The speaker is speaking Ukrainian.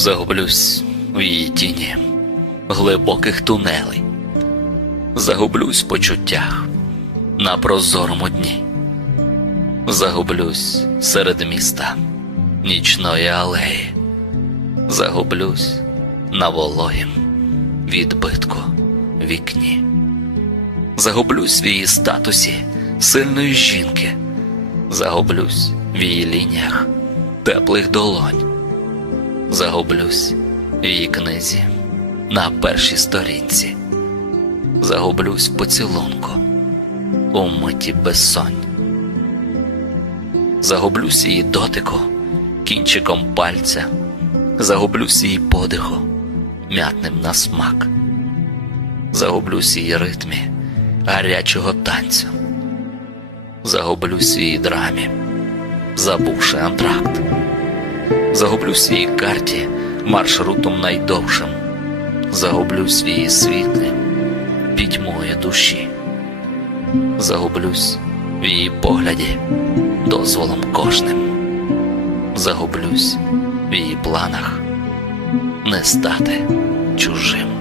Загублюсь в її тіні. Глибоких тунелей, загублюсь в почуттях. На прозорому дні, загублюсь серед міста. Нічної алеї, загублюсь на вологім відбитку вікні, загублюсь в її статусі сильної жінки, загублюсь в її лініях теплих долонь загублюсь в її книзі на першій сторінці, загублюсь в поцілунку у миті безсонь, загублюсь її дотику кінчиком пальця, загублюсь її подиху м'ятним на смак, загублюсь її ритмі гарячого танцю, загублюсь її драмі, забувши антракт загублю в своїй карті маршрутом найдовшим, загублю в своїй світлі пітьмою душі, загублюсь в її погляді дозволом кожним, загублюсь в її планах не стати чужим.